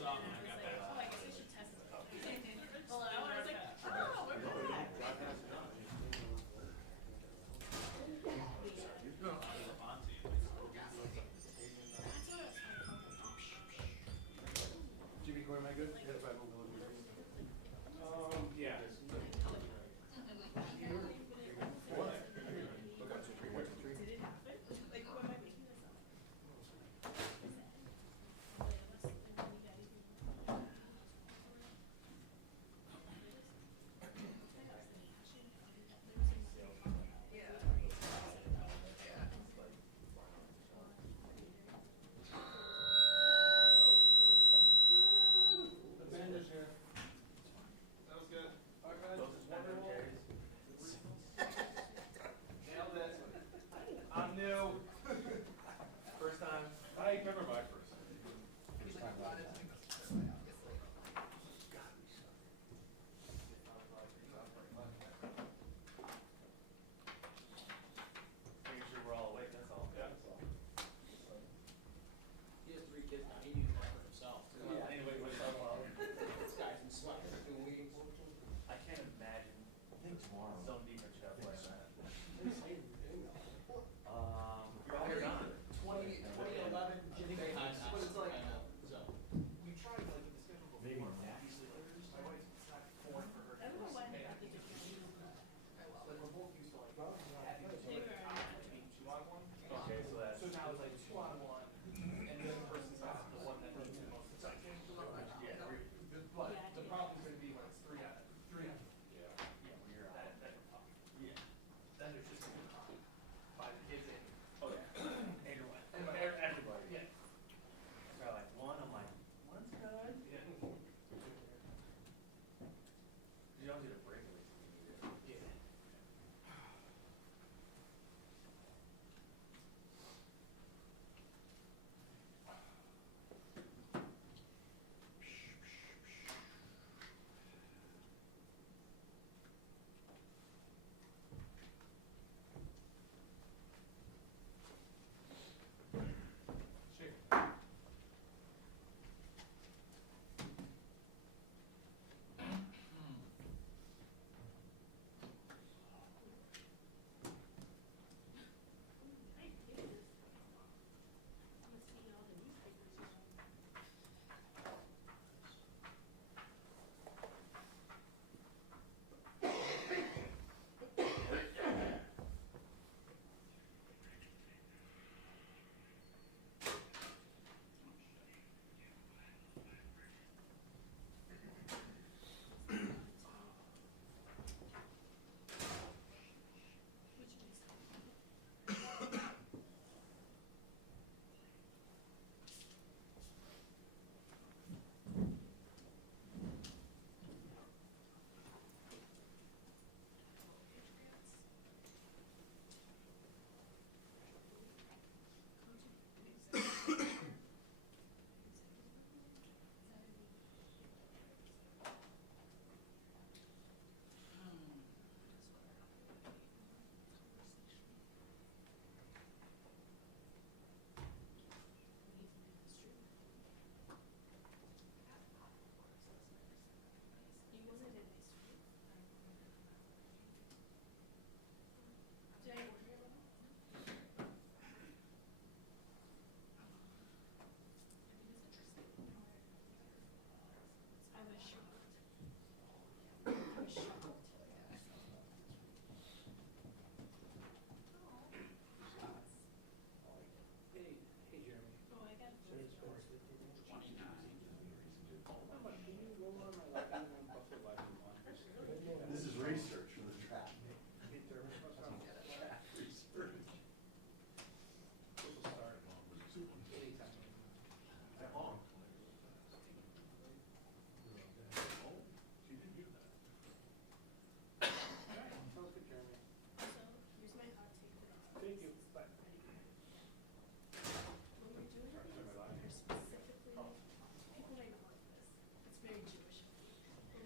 saw when I got back. Oh, I guess we should test it. Well, I was like, oh, we're back. No, I was on to you. That's what I was Jimmy, am I good? Yeah, if I move a little bit. Yeah. What? Look, 1, 2, 3, 1, 2, 3. Did it happen? Like, what am I making this up? The band is here. That was good. All right, guys, it's wonderful. Nailed it. I'm new. First time. I remember my first time. First time last time. Making sure we're all awake, that's all. Yeah, that's all. He has 3 kids now. He needs one for himself. Too. Anyway, what's up, This guy's been sweating for 2 weeks. I can't imagine some deep in chat like that. You're all here on. 2011, Jimmy Bay High. But it's like- I know. So. We tried like the schedule before. Maybe but not. obviously, like, my wife's not born for her. I don't know why they got the Like different. we're both used to like having to They were- being 2-on-1. Okay, so that's. So now it's like 2-on-1, and the other person's not the one that needs the most attention. Yeah, But the problem's gonna be when it's 3-on. yeah, when you're That, out. that would pop. Yeah. Then there's just gonna be 5 kids in. Oh, yeah. And your wife. And my- Everybody. Yeah. Got like one, I'm like, one's good. Yeah. You don't get a break at least. Yeah. Shake. Which makes You wasn't in my street. Did I order one? I was shocked. I was shocked. Hey, Jeremy. Oh, I got Can you go on my lap and one Buffalo Wild Wings? This is research for the track. Research. This will start anytime. At home. She didn't do that. All right, sounds good, Jeremy. So, here's my hot take. Thank you. Bye. When we're doing these, they're specifically, people might not like this. It's very Jewish. When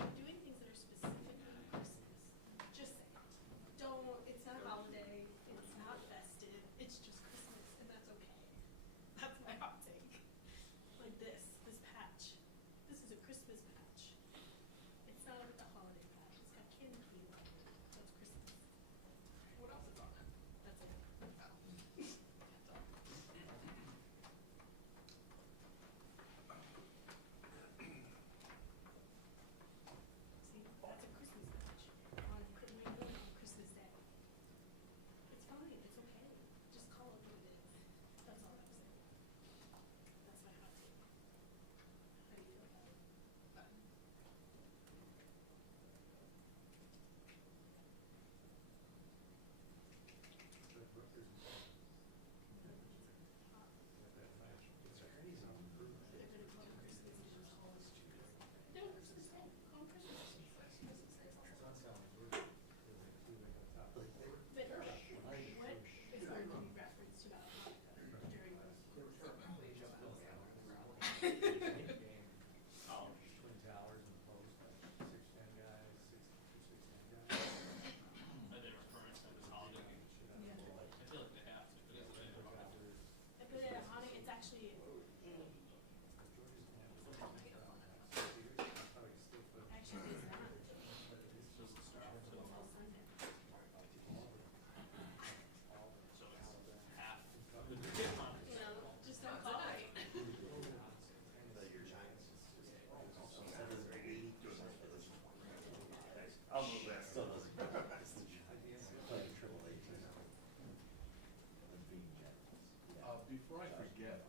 forget,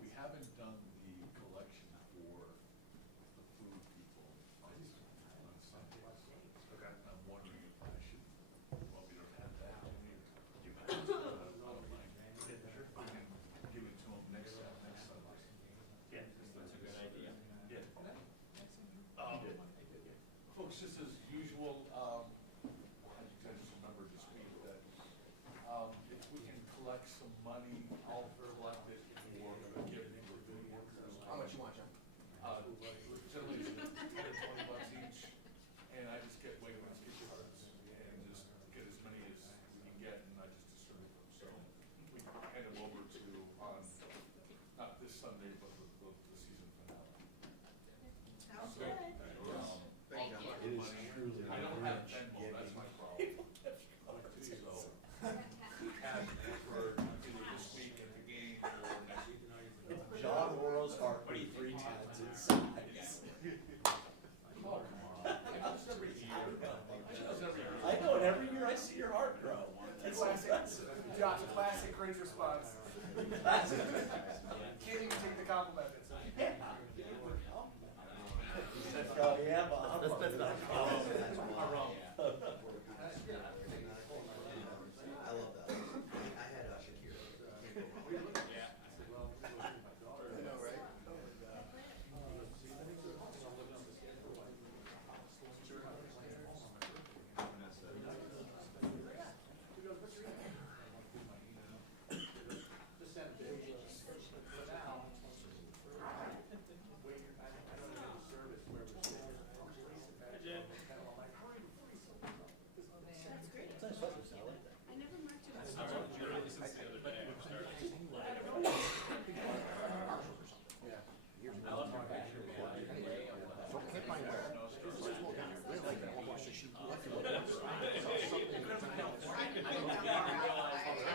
we haven't done the collection for the food people on Sundays. Okay. I'm wondering if I should, well, we don't have that, we give it, I don't mind. We can give it to them next Sunday. Yeah. That's a good idea. Yeah. Folks, just as usual, I just remember this week that, if we can collect some money, I'll collect it for a gift for food workers. How much you want, John? Generally, it's $20 each, and I just get Wegmans gift cards and just get as many as we can get, and I just distribute them. So we can hand them over to, not this Sunday, but the season finale. Sounds So, good. Thank you. I'll It is money. truly I don't a have wrench Venmo, getting- that's my problem. So, cash for either this week at the game or next week. John Worrell's heart beat 3 times its size. Oh, come on. I do this every year. I do this every year. I know, and every year I see your heart grow. That's impressive. Josh, classic Grinch response. Can't even take the compliment. Oh, yeah, Bob. That's not wrong. I love that. I had Shakira. Yeah. I know, right? That's great. It's nice weather, so I like that. I never marked it. I wrote literally since the other day. I started.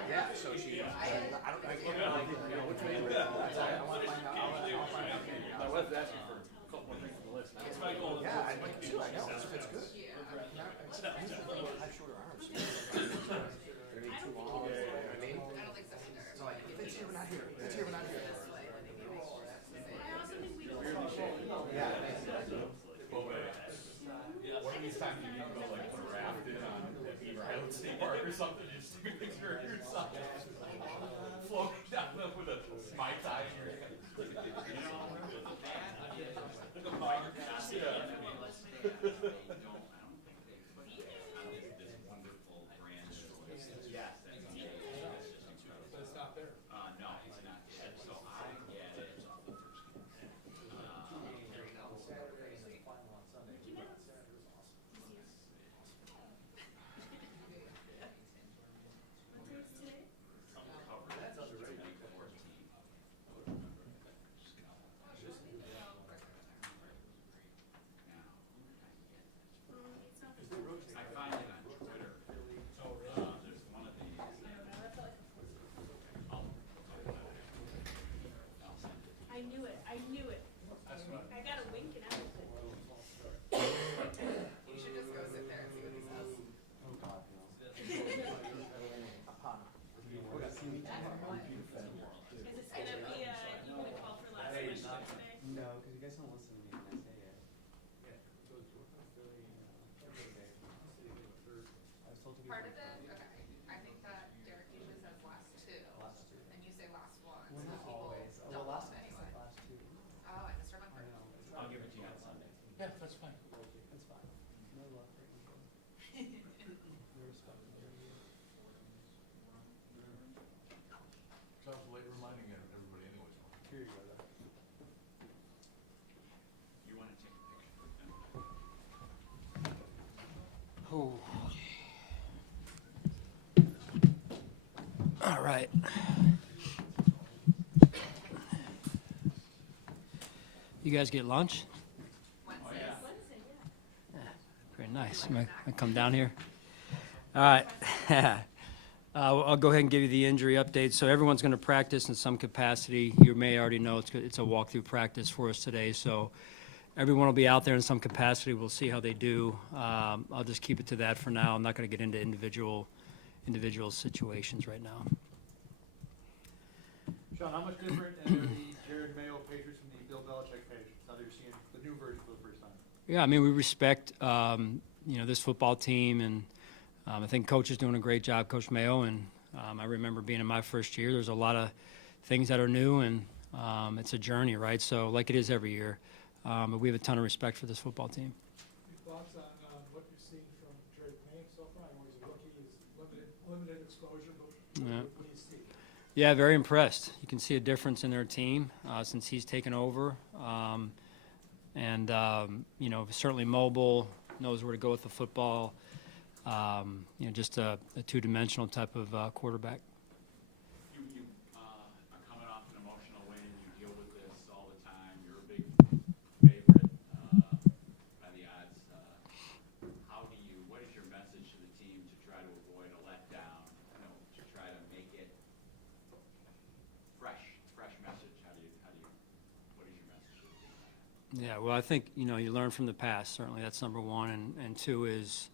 Yeah, so she, I don't, I can't, which way you I want to find out. I was asking for a couple more things on the list. It's my goal. Yeah, I'd like to too, I know, it's good. I have shorter arms. They're too long. I mean, I don't think so either. So like, if it's here, we're not here, if it's here, we're not here. I also think we don't. Yeah. One of these times you need to go like put a raft in on Beaver Island State Park or something, you just take a picture of yourself. Floating down there with a Mai Tai in your hand. But it's not there. No, it's not yet. So I get it off the first game. What day is today? That's underrated. 14. I would remember. It's not the. I find it on Twitter. There's one of these. I'll send it. I knew it. I knew it. That's what I got a wink and everything. You should just go sit there and see what he says. Is this gonna be, you gonna call for last question today? No, because you guys don't listen to me when I say it. I was told to be. Part of it, okay, I think that Derek usually says last two. Last two. And you say last one, so Well, not people always. don't Well, last listen one anyway. said last two. Oh, I misremembered. I know. It's I'll fine. give it to you on Sunday. Yeah, that's fine. It's fine. No love for anything. No respect for anything. Sounds late reminding everybody anyways. Here you go, though. You want to take a picture with them? All right. You guys get lunch? Wednesday. Wednesday, yeah. Very nice. I'm gonna come down here. All right. I'll go ahead and give you the injury update. So everyone's going to practice in some capacity. You may already know it's a walkthrough practice for us today. So everyone will be out there in some capacity. We'll see how they do. I'll just keep it to that for now. I'm not going to get into individual situations right now. Sean, how much different are the Jared Mayo Patriots from the Bill Belichick Patriots? Now that you're seeing the new version for the first time. Yeah, I mean, we respect, this football team, and I think Coach is doing a great job, Coach Mayo, and I remember being in my first year. There's a lot of things that are new, and it's a journey, right? So, like it is every year, but we have a ton of respect for this football team. Your thoughts on what you've seen from Jared Mayo so far? I know he's a rookie, he's limited exposure, but Yeah. what do you see? Yeah, very impressed. You can see a difference in their team since he's taken over. Certainly mobile, knows where to go with the football. Just a two-dimensional type of quarterback. You are coming off an emotional win. You deal with this all the time. You're a big favorite by the odds. What is your message to the team to try to avoid a letdown? To try to make it fresh message. What is your message to the team? Yeah, well, I think, you learn from the past. Certainly, that's number one. And two is,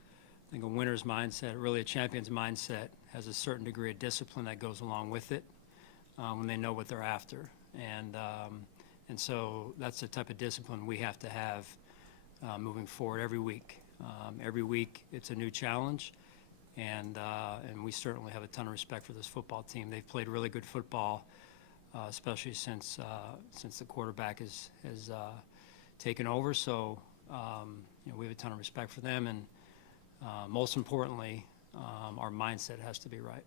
I think a winner's mindset, really a champion's mindset, has a certain degree of discipline that goes along with it when they know what they're after. And so that's the type of discipline we have to have moving forward every week. Every week, it's a new challenge, and we certainly have a ton of respect for this football team. They've played really good football, especially since the quarterback has taken over. So we have a ton of respect for them, and most importantly, our mindset has to be right.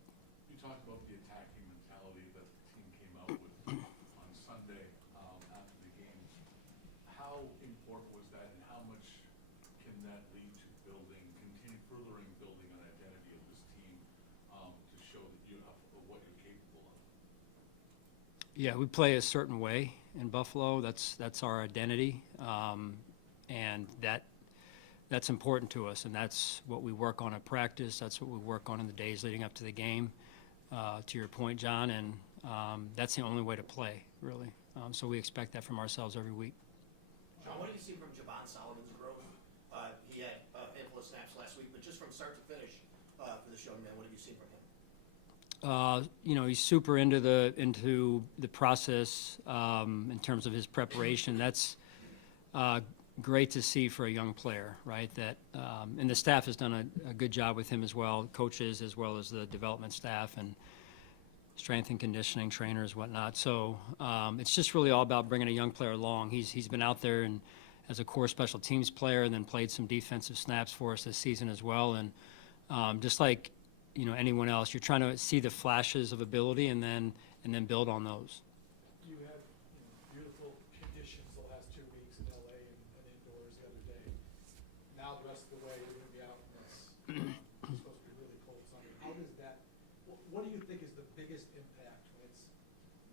You talked about the attacking mentality that the team came out with on Sunday after the game. How important was that, and how much can that lead to furthering building an identity of this team to show that what you're capable of? Yeah, we play a certain way in Buffalo. That's our identity, and that's important to us, and that's what we work on at practice. That's what we work on in the days leading up to the game, to your point, John, and that's the only way to play, really. So we expect that from ourselves every week. Sean, what did you see from Javon Solomon's growth? He had a handful of snaps last week, but just from start to finish for this young man, what have you seen from him? He's super into the process in terms of his preparation. That's great to see for a young player, right? That and the staff has done a good job with him as well, coaches as well as the development staff and strength and conditioning trainers, whatnot. So it's just really all about bringing a young player along. He's been out there and as a core special teams player, and then played some defensive snaps for us this season as well. And just like anyone else, you're trying to see the flashes of ability and then build on those. You had beautiful conditions the last 2 weeks in LA and indoors the other day. Now the rest of the way you're going to be out in this. It's supposed to be really cold Sunday. How does that? What do you think is the biggest impact when it's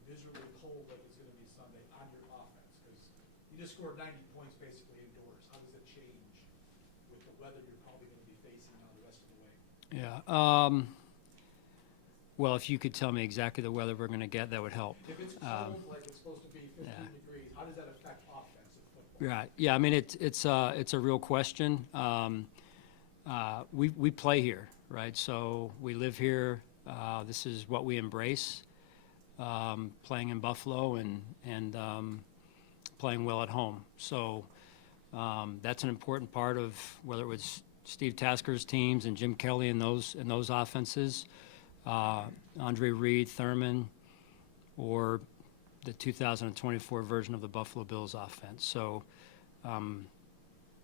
miserably cold like it's going to be Sunday on your offense? Because you just scored 90 points basically indoors. How does it change with the weather you're probably going to be facing now the rest of the way? Yeah. Well, if you could tell me exactly the weather we're going to get, that would help. If it's cold, like it's supposed to be 15 degrees, how does that affect offensive football? Right. Yeah. I mean, it's a real question. We play here, right? So we live here. This is what we embrace. Playing in Buffalo and playing well at home. So that's an important part of whether it was Steve Tasker's teams and Jim Kelly and those offenses, Andre Reed, Thurman, or the 2024 version of the Buffalo Bills offense. So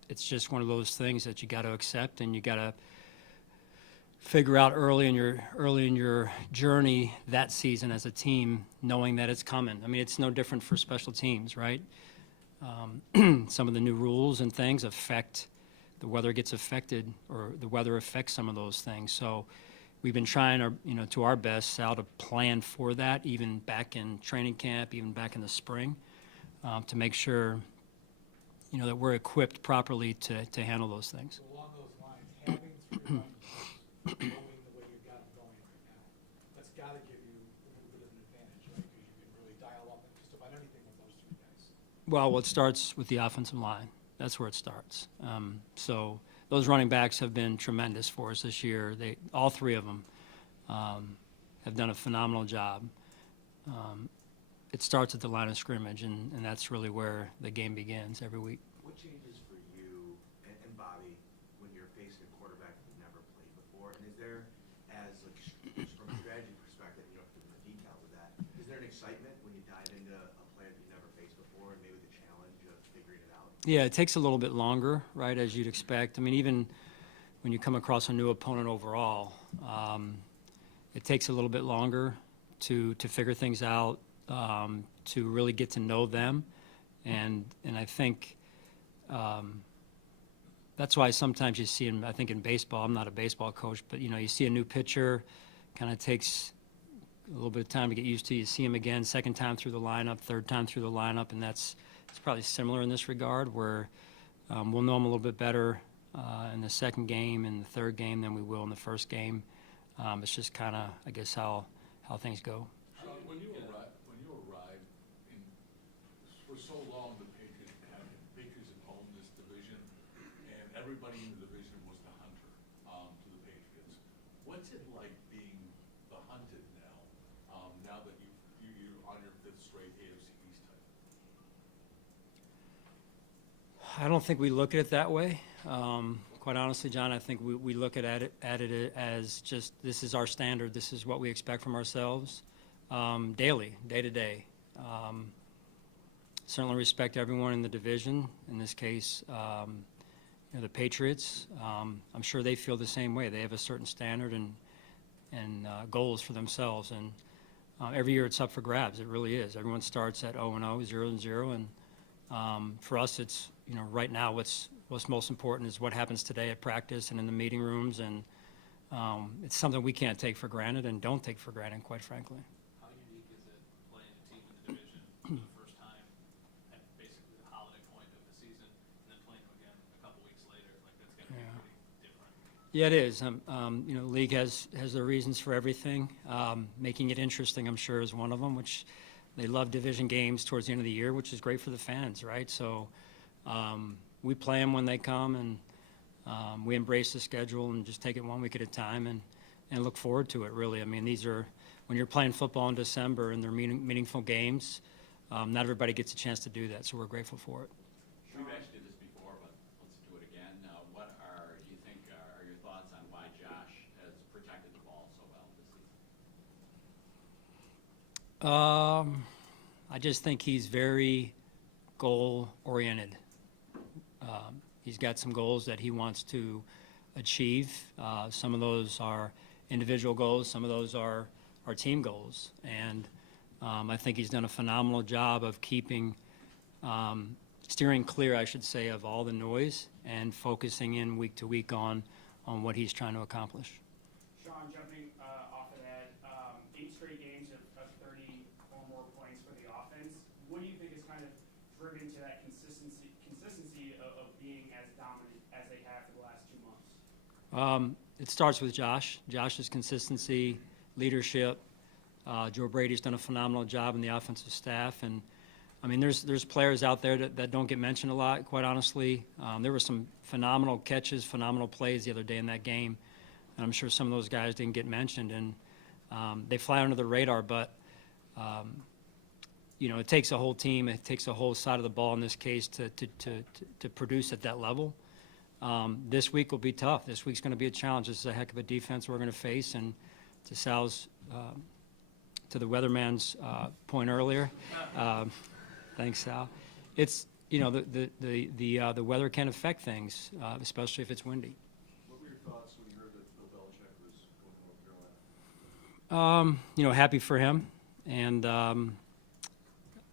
it's just one of those things that you got to accept, and you got to figure out early in your journey that season as a team, knowing that it's coming. I mean, it's no different for special teams, right? Some of the new rules and things affect the weather gets affected, or the weather affects some of those things. So we've been trying to our best, Sal, to plan for that, even back in training camp, even back in the spring, to make sure that we're equipped properly to handle those things. So along those lines, having 3 running backs going the way you've got them going right now, that's got to give you a little bit of an advantage, right? Because you can really dial up just about anything with those 3 guys. Well, it starts with the offensive line. That's where it starts. So those running backs have been tremendous for us this year. All 3 of them have done a phenomenal job. it starts at the line of scrimmage, and that's really where the game begins every week. What changes for you and Bobby when you're facing a quarterback you've never played before? And is there, as like from a strategy perspective, you don't have to get into the details of that, is there an excitement when you dive into a player that you've never faced before and maybe the challenge of figuring it out? Yeah, it takes a little bit longer, right, as you'd expect. I mean, even when you come across a new opponent overall, it takes a little bit longer to figure things out, to really get to know them. And I think that's why sometimes you see, I think in baseball, I'm not a baseball coach, but, you know, you see a new pitcher, kind of takes a little bit of time to get used to. You see him again, second time through the lineup, third time through the lineup, and it's probably similar in this regard, where we'll know him a little bit better in the second game and the third game than we will in the first game. It's just kind of, I guess, how things go. Sean, when you arrived, in, for so long the Patriots had owned this division, and everybody in the division was the hunter to the Patriots. What's it like being the hunted now, now that you're on your fifth straight AFC East title? I don't think we look at it that way. Quite honestly, John, I think we look at it as just, this is our standard. This is what we expect from ourselves daily, day to day. Certainly respect everyone in the division. In this case, you know, the Patriots. I'm sure they feel the same way. They have a certain standard and goals for themselves. And every year it's up for grabs. It really is. Everyone starts at 0-0, 0-0, and for us, it's, you know, right now what's most important is what happens today at practice and in the meeting rooms, and it's something we can't take for granted and don't take for granted, quite frankly. How unique is it playing a team in the division for the first time at basically the holiday point of the season, and then playing them again a couple weeks later? Like, that's got to be pretty different. Yeah, it is. You know, the league has their reasons for everything. Making it interesting, I'm sure, is one of them, which they love division games towards the end of the year, which is great for the fans, right? So we play them when they come, and we embrace the schedule and just take it 1 week at a time and look forward to it, really. I mean, these are, when you're playing football in December and they're meaningful games, not everybody gets a chance to do that, so we're grateful for it. We've actually did this before, but let's do it again. What do you think are your thoughts on why Josh has protected the ball so well this season? I just think he's very goal-oriented. He's got some goals that he wants to achieve. Some of those are individual goals. Some of those are team goals. And I think he's done a phenomenal job of steering clear, I should say, of all the noise and focusing in week to week on what he's trying to accomplish. Sean, jumping off of that, 8 straight games of 30 or more points for the offense. What do you think is kind of driven to that consistency of being as dominant as they have for the last 2 months? It starts with Josh. Josh's consistency, leadership. Joe Brady's done a phenomenal job in the offensive staff. And, I mean, there's players out there that don't get mentioned a lot, quite honestly. There were some phenomenal catches, phenomenal plays the other day in that game. And I'm sure some of those guys didn't get mentioned. And they fly under the radar, but you know, it takes a whole team, it takes a whole side of the ball in this case to produce at that level. This week will be tough. This week's going to be a challenge. This is a heck of a defense we're going to face. And to Sal's, to the weatherman's point earlier, thanks, Sal. It's, you know, the weather can affect things, especially if it's windy. What were your thoughts when you heard that Bill Belichick was going to North Carolina? You know, happy for him, and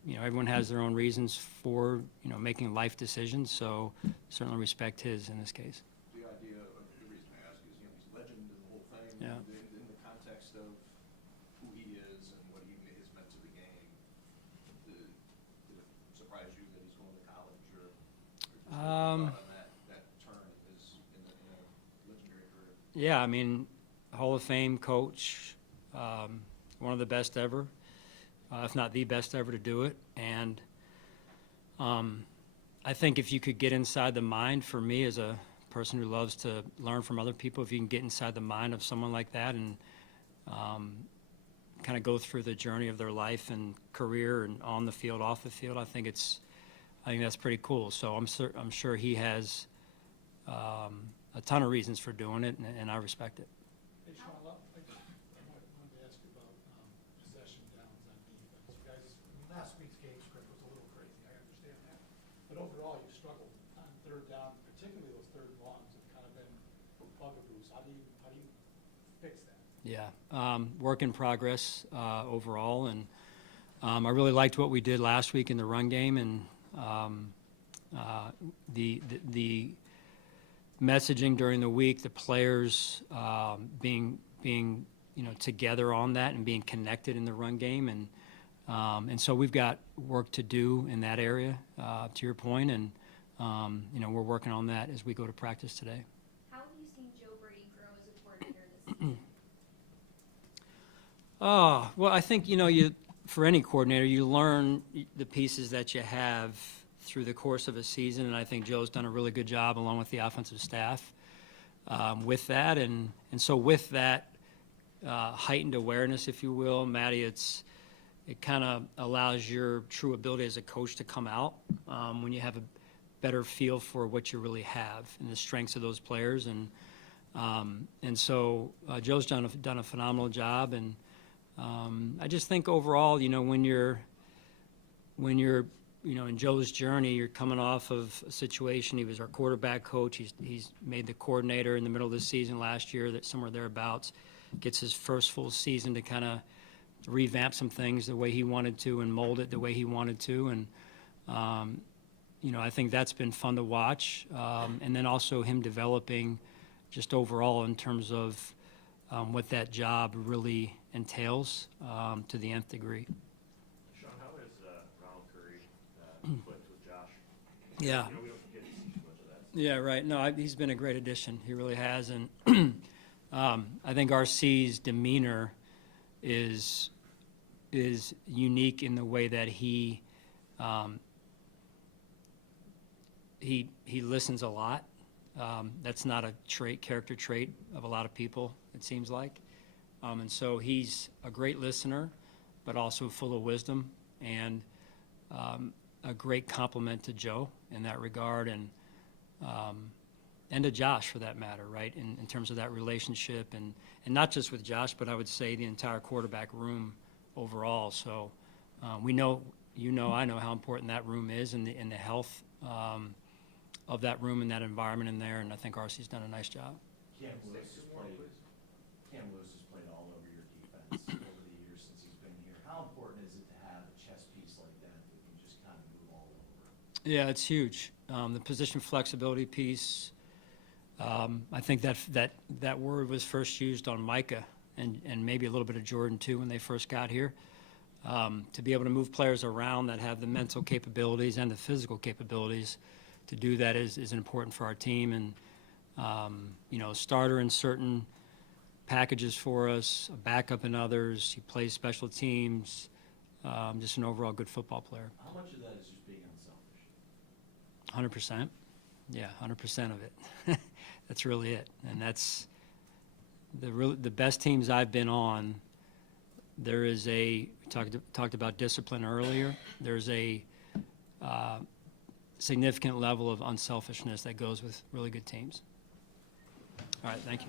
you know, everyone has their own reasons for, you know, making life decisions. So certainly respect his in this case. The idea, the reason I ask is, you know, he's a legend in the whole thing. Yeah. In the context of who he is and what he has meant to the game, did it surprise you that he's going to college, or on that turn in a legendary career? Yeah, I mean, Hall of Fame coach, one of the best ever, if not the best ever to do it. And I think if you could get inside the mind, for me as a person who loves to learn from other people, if you can get inside the mind of someone like that and kind of go through the journey of their life and career and on the field, off the field. I think that's pretty cool. So I'm sure he has a ton of reasons for doing it, and I respect it. Hey, Sean, I wanted to ask you about possession downs on defense. You guys, I mean, last week's game script was a little crazy, I understand that. But overall, you struggled on third down, particularly those third and longs have kind of been bugaboos. How do you fix that? Yeah, work in progress overall, and I really liked what we did last week in the run game, and the messaging during the week, the players being together on that and being connected in the run game, and so we've got work to do in that area, to your point, and we're working on that as we go to practice today. How have you seen Joe Brady grow as a coordinator this season? Oh, well, I think, for any coordinator, you learn the pieces that you have through the course of a season, and I think Joe's done a really good job along with the offensive staff with that. And so with that heightened awareness, if you will, Matty, it kind of allows your true ability as a coach to come out when you have a better feel for what you really have and the strengths of those players. And so Joe's done a phenomenal job, and I just think overall, when you're in Joe's journey, you're coming off of a situation. He was our quarterback coach. He's made the coordinator in the middle of the season last year, that somewhere thereabouts, gets his first full season to kind of revamp some things the way he wanted to and mold it the way he wanted to. And, I think that's been fun to watch. And then also him developing just overall in terms of what that job really entails to the nth degree. Sean, how has Ronald Curry clicked with Josh? Yeah. We don't get to see too much of that. Yeah, right. No, he's been a great addition. He really has. And I think RC's demeanor is unique in the way that he listens a lot. That's not a character trait of a lot of people, it seems like. And so he's a great listener, but also full of wisdom, and a great compliment to Joe in that regard, and to Josh for that matter, right, in terms of that relationship, and not just with Josh, but I would say the entire quarterback room overall. So I know how important that room is, and the health of that room and that environment in there, and I think RC's done a nice job. Cam Lewis has played all over your defense over the years since he's been here. How important is it to have a chess piece like that that can just kind of move all over? Yeah, it's huge. The position flexibility piece, I think that word was first used on Micah and maybe a little bit of Jordan too when they first got here. To be able to move players around that have the mental capabilities and the physical capabilities to do that is important for our team. And, starter in certain packages for us, a backup in others. He plays special teams, just an overall good football player. How much of that is just being unselfish? 100%. Yeah, 100% of it. That's really it. And that's the best teams I've been on. There is we talked about discipline earlier. There's a significant level of unselfishness that goes with really good teams. All right, thank you.